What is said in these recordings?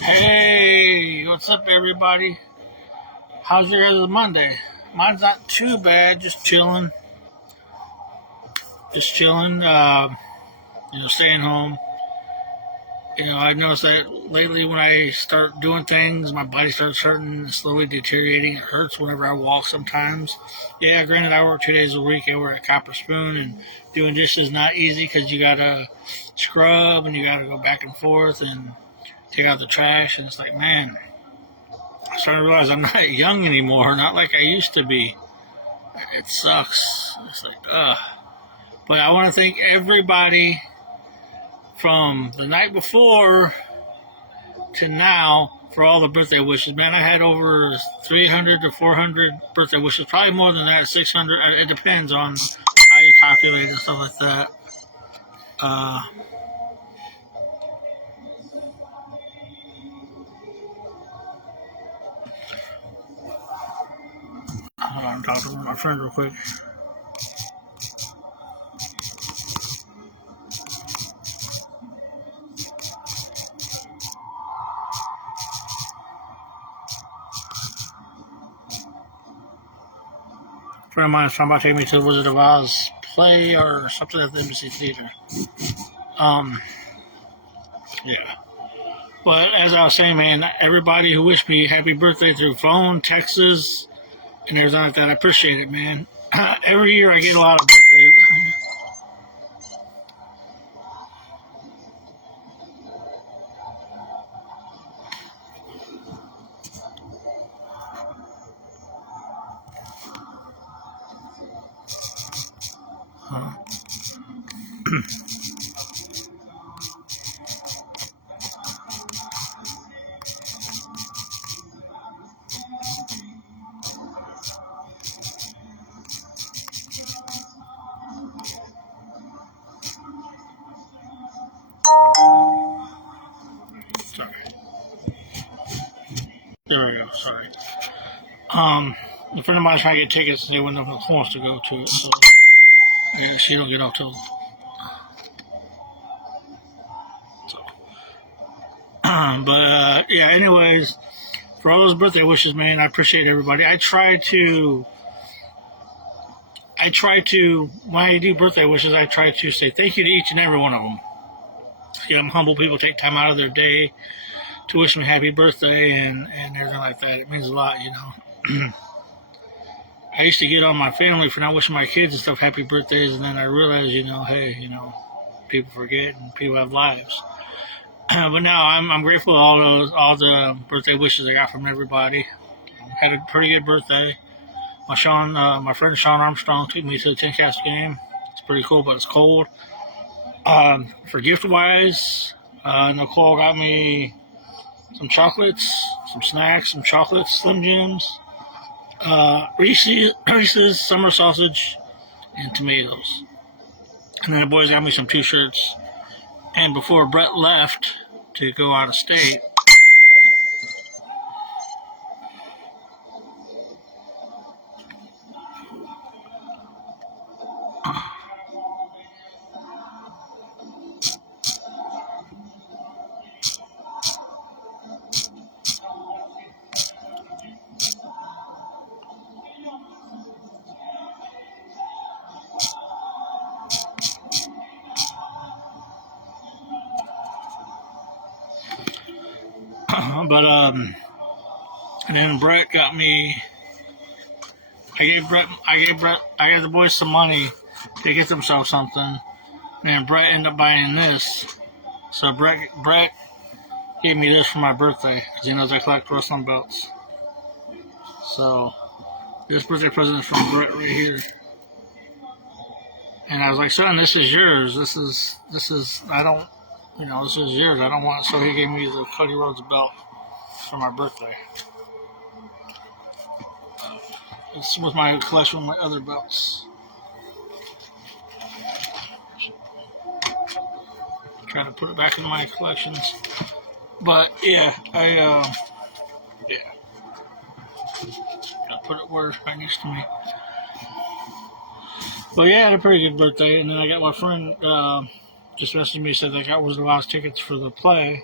Hey, what's up, everybody? How's your guys' Monday? Mine's not too bad, just chilling. Just chilling, staying home. I've noticed that lately when I start doing things, my body starts hurting and slowly deteriorating. It hurts whenever I walk sometimes. Yeah, granted, I work 2 days a week. I work at Copper Spoon, and doing dishes is not easy because you gotta scrub and you gotta go back and forth and take out the trash. And it's like, man, I'm starting to realize I'm not young anymore, not like I used to be. It sucks. It's like, ugh. But I want to thank everybody from the night before to now for all the birthday wishes. Man, I had over 300 to 400 birthday wishes. Probably more than that, 600. It depends on how you calculate and stuff like that. Uh, I'm talking to my friend real quick. A friend of mine is talking about taking me to the Wizard of Oz play or something at the Embassy Theater. Um, yeah. But as I was saying, man, everybody who wished me happy birthday through phone, texts, and everything like that, I appreciate it, man. Every year I get a lot of birthday. Uh, sorry. There we go. Sorry. A friend of mine's trying to get tickets, and they wouldn't have who wants to go to it. So yeah, she don't get off till. So. Yeah. Anyways, for all those birthday wishes, man, I appreciate everybody. I try to when I do birthday wishes, I try to say thank you to each and every one of them. I'm humble people take time out of their day to wish me happy birthday and everything like that. It means a lot. I used to get on my family for not wishing my kids and stuff happy birthdays, and then I realized, hey, people forget and people have lives. But now I'm grateful for all the birthday wishes I got from everybody. Had a pretty good birthday. My friend Sean Armstrong took me to the Tin Cast game. It's pretty cool, but it's cold. For gift wise, Nicole got me some chocolates, some snacks, some chocolates, Slim Jims, Reese's summer sausage, and tomatoes. And then the boys got me some T-shirts. And before Brett left to go out of state, but and then Brett got me. I gave the boys some money to get themselves something. And then Brett ended up buying this. So Brett gave me this for my birthday because he knows I collect wrestling belts. So this birthday present is from Brett right here. And I was like, son, this is yours. This is I don't this is yours. I don't want it. So he gave me the Cody Rhodes belt for my birthday. It's with my collection of my other belts. Trying to put it back in my collections. But yeah, I put it where it's right next to me. Well, yeah, I had a pretty good birthday, and then I got my friend just messaged me said they got Wizard of Oz tickets for the play.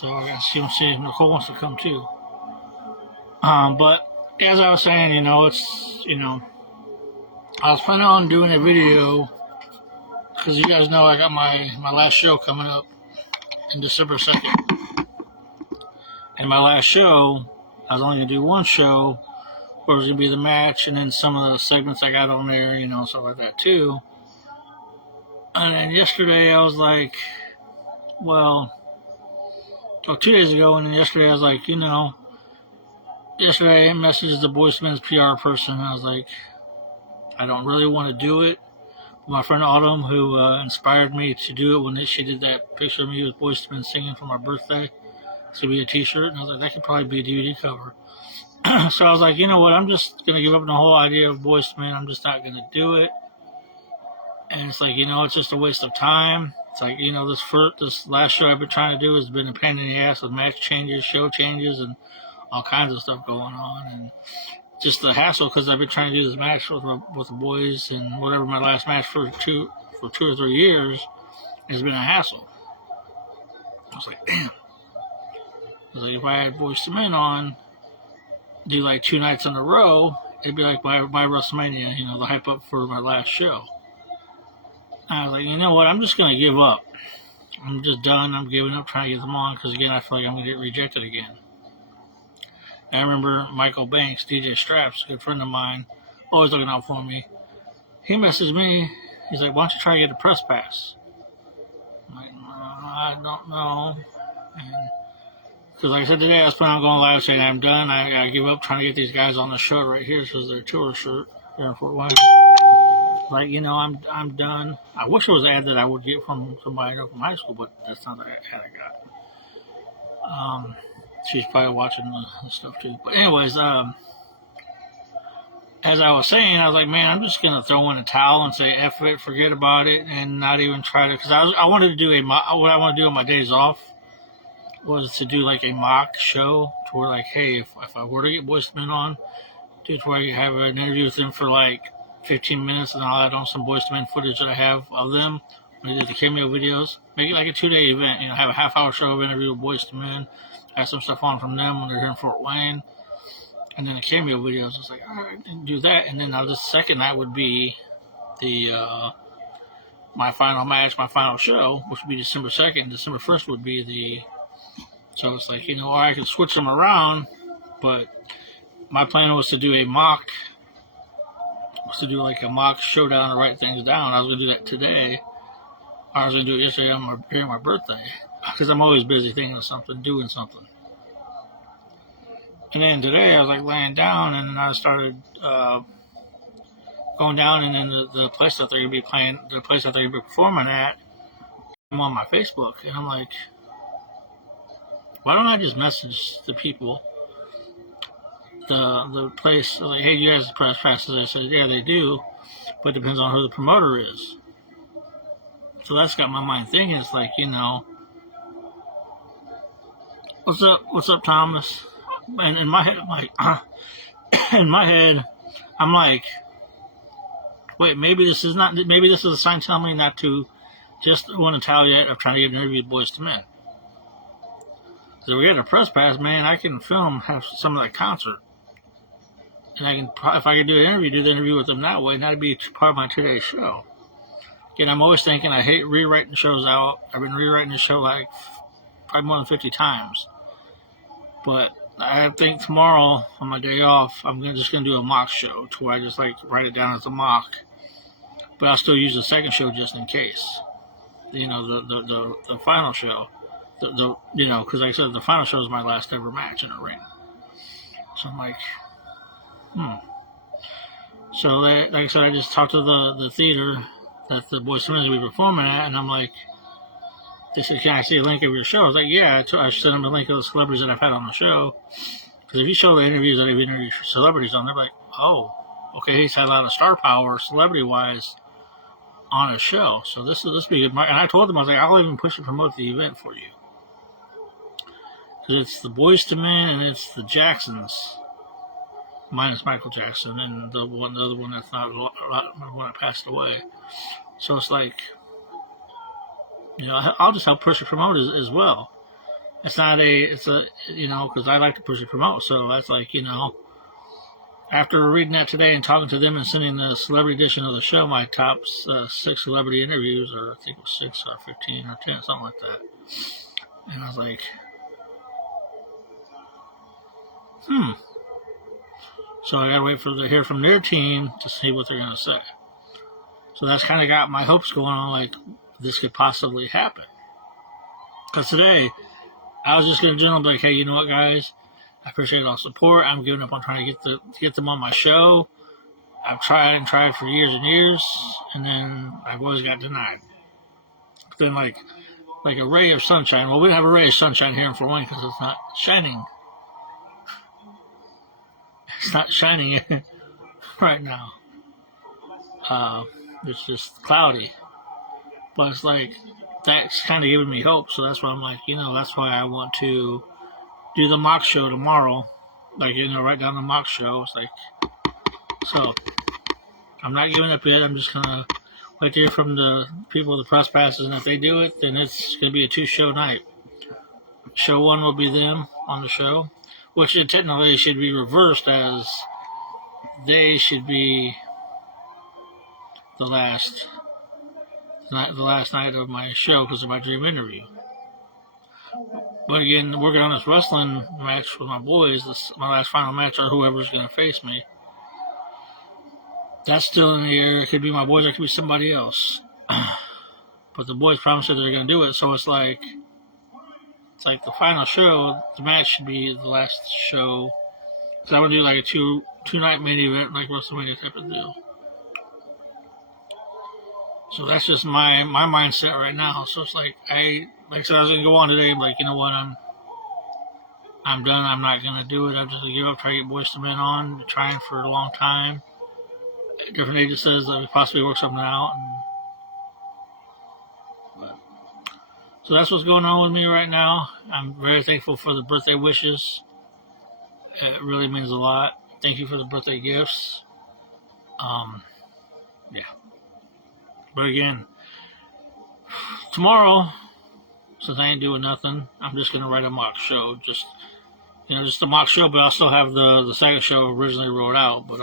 So I guess you'll see if Nicole wants to come too. But as I was saying, I was planning on doing a video because you guys know I got my last show coming up in December 2nd. And my last show, I was only going to do one show where it was going to be the match and then some of the segments I got on there, stuff like that too. And then yesterday I was like, 2 days ago, and then yesterday I was like, yesterday I messaged the boyz II men's PR person. I was like, I don't really want to do it. My friend Autumn, who inspired me to do it when she did that picture of me with boyz II men singing for my birthday, it's going to be a t-shirt, and I was like, that could probably be a DVD cover. So I was like, you know what, I'm just going to give up on the whole idea of boyz II men. I'm just not going to do it. And it's like, it's just a waste of time. It's like, this last show I've been trying to do has been a pain in the ass with match changes, show changes, and all kinds of stuff going on. And just the hassle because I've been trying to do this match with the boys and whatever my last match for 2 or 3 years has been a hassle. I was like, damn. I was like, if I had boyz II men on, do like 2 nights in a row, it'd be like by WrestleMania, the hype up for my last show. And I was like, you know what, I'm just going to give up. I'm just done. I'm giving up trying to get them on because, again, I feel like I'm going to get rejected again. And I remember Michael Banks, DJ Straps, a good friend of mine, always looking out for me. He messaged me. He's like, why don't you try to get a press pass? I'm like, I don't know. Because like I said today, I was planning on going live saying I'm done. I give up trying to get these guys on the show right here. This is their tour shirt here in Fort Wayne. Like, I'm done. I wish it was an ad that I would get from somebody I know from high school, but that's not the ad I got. She's probably watching the stuff too. But anyways, as I was saying, I was like, man, I'm just going to throw in a towel and say F it, forget about it, and not even try to, because I wanted to do what I want to do on my days off was to do like a mock show to where like, hey, if I were to get boyz II men on, do to where I have an interview with them for like 15 minutes and I'll add on some boyz II men footage that I have of them when they did the cameo videos. Make it like a 2-day event, have a half-hour show of interview with boyz II men, have some stuff on from them when they're here in Fort Wayne, and then the cameo videos. I was like, all right, do that, and then the second night would be the my final match, my final show, which would be December 2nd. December 1st would be the. So it's like, or I could switch them around, but my plan was to do a mock. Like a mock showdown to write things down. I was going to do that today. I was going to do it yesterday on my birthday because I'm always busy thinking of something, doing something. And then today I was like laying down and then I started going down and then the place that they're going to be playing, the place that they're going to be performing at, I'm on my Facebook and I'm like, why don't I just message the people? The place, like, hey, you guys press passes? I said, yeah, they do, but it depends on who the promoter is. So that's got my mind thinking. It's like, what's up, Thomas? And in my head, I'm like, I'm like, wait, maybe this is a sign telling me not to just want to tell yet of trying to get an interview with boyz II men. So we get a press pass, man. I can have some of that concert. And I can, if I could do the interview with them that way, and that'd be part of my 2-day show. Again, I'm always thinking I hate rewriting shows out. I've been rewriting the show like probably more than 50 times. But I think tomorrow on my day off, I'm just gonna do a mock show to where I just like write it down as a mock. But I'll still use the second show just in case. The final show. Because like I said, the final show is my last ever match in a ring. So I'm like, So like I said, I just talked to the theater that the boyz II men will be performing at, and I'm like, they said, can I see a link of your show? I was like, yeah. I sent them a link of the celebrities that I've had on the show. Because if you show the interviews that I've interviewed celebrities on, they're like, oh, okay, he's had a lot of star power, celebrity-wise, on his show. So this will be good. And I told them, I was like, I'll even push and promote the event for you. Because it's the boyz II men and it's the Jacksons, minus Michael Jackson and the other one that's not the one that passed away. So it's like, I'll just help push and promote as well. It's not a, it's a, because I like to push and promote. So that's like, after reading that today and talking to them and sending the celebrity edition of the show, my top 6 celebrity interviews, or I think it was 6 or 15 or 10, something like that. And I was like, So I gotta wait for to hear from their team to see what they're gonna say. So that's kind of got my hopes going on, like this could possibly happen. Because today, I was just gonna generally be like, hey, you know what, guys? I appreciate all the support. I'm giving up on trying to get them on my show. I've tried and tried for years and years, and then I've always got denied. But then like a ray of sunshine. Well, we don't have a ray of sunshine here in Fort Wayne because it's not shining. It's not shining right now. It's just cloudy. But it's like that's kind of giving me hope. So that's why I'm like, that's why I want to do the mock show tomorrow. Like, write down the mock show. It's like, so I'm not giving up yet. I'm just gonna wait to hear from the people with the press passes, and if they do it, then it's gonna be a 2-show night. Show 1 will be them on the show, which it technically should be reversed, as they should be the last night of my show because of my dream interview. But again, working on this wrestling match with my boys, this my last final match, or whoever's going to face me, that's still in the air. It could be my boys, or it could be somebody else. But the boys promised that they're going to do it, so it's like the final show. The match should be the last show. So I want to do like a two-night main event, like WrestleMania type of deal. So that's just my mindset right now. So it's like I said, I was gonna go on today. I'm like, you know what, I'm done. I'm not gonna do it. I'm just gonna give up. Try to get Boyz II Men on. Been trying for a long time. Different agent says that we possibly work something out. So that's what's going on with me right now. I'm very thankful for the birthday wishes. It really means a lot. Thank you for the birthday gifts. Yeah. But again, tomorrow, since I ain't doing nothing, I'm just gonna write a mock show. Just a mock show, but I'll still have the second show originally wrote out. But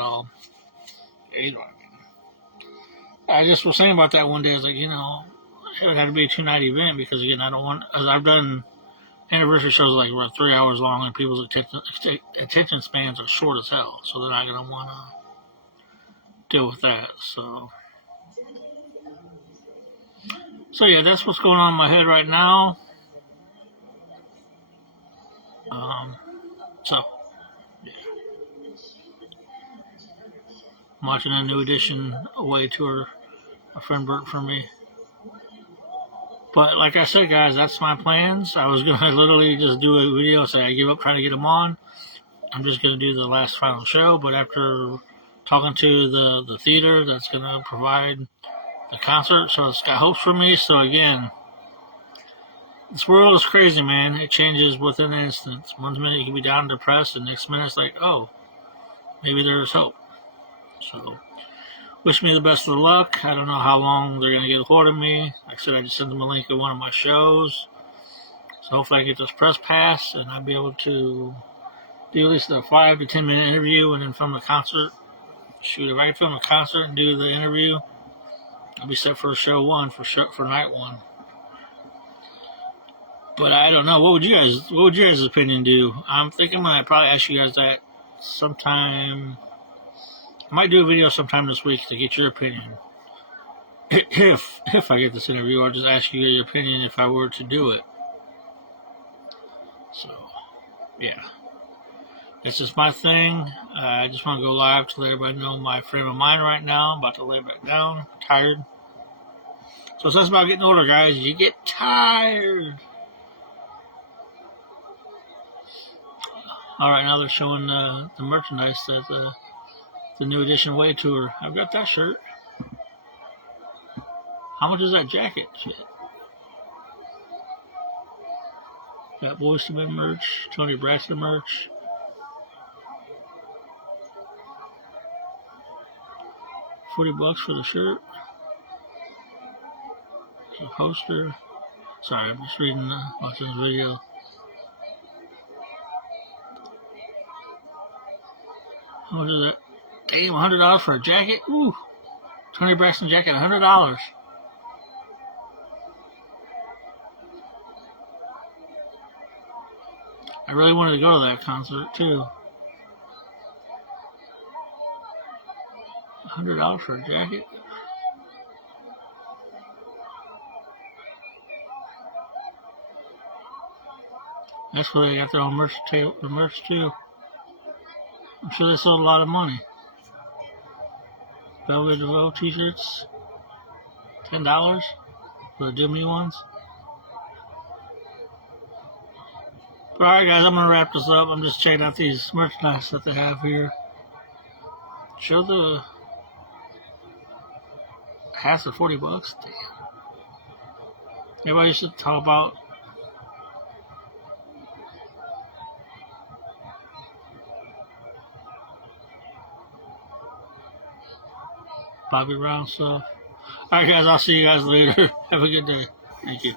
I just was saying about that one day. I was like, it would have to be a 2-night event because again, I don't want. As I've done anniversary shows like about 3 hours long, and people's attention spans are short as hell, so they're not gonna want to deal with that. So yeah, that's what's going on in my head right now. So yeah. I'm watching a New Edition away tour. My friend Bert for me. But like I said, guys, that's my plans. I was gonna literally just do a video, say I give up trying to get them on. I'm just gonna do the last final show. But after talking to the theater that's gonna provide the concert, so it's got hopes for me. So again, this world is crazy, man. It changes within an instant. One minute you can be down and depressed, and next minute it's like, oh, maybe there's hope. So wish me the best of luck. I don't know how long they're going to get a hold of me. Like I said, I just sent them a link to one of my shows. So hopefully I get this press pass and I'll be able to do at least a 5 to 10 minute interview and then film the concert. Shoot, if I can film a concert and do the interview, I'll be set for show 1, for night 1. But I don't know. What would you guys' opinion do? I'm thinking I'm gonna probably ask you guys that sometime. I might do a video sometime this week to get your opinion. If I get this interview, I'll just ask you your opinion if I were to do it. So, yeah. That's just my thing. I just want to go live to let everybody know my frame of mind right now. I'm about to lay back down. I'm tired. So it's about getting older, guys. You get tired. All right, now they're showing the merchandise that the New Edition Way Tour. I've got that shirt. How much is that jacket? Shit. Got Boyz II Men merch, Tony Braxton merch. $40 for the shirt. There's a poster. Sorry, I'm just reading, watching the video. How much is that? Damn, $100 for a jacket? Ooh. Tony Braxton jacket, $100. I really wanted to go to that concert too. $100 for a jacket? That's where they got their own merch too. I'm sure they sold a lot of money. Velvet DeVoe t-shirts, $10 for the Do Me ones. But alright guys, I'm going to wrap this up. I'm just checking out these merchandise that they have here. Show the hats are $40. Damn. Everybody should talk about Bobby Brown stuff. Alright guys, I'll see you guys later. Have a good day. Thank you.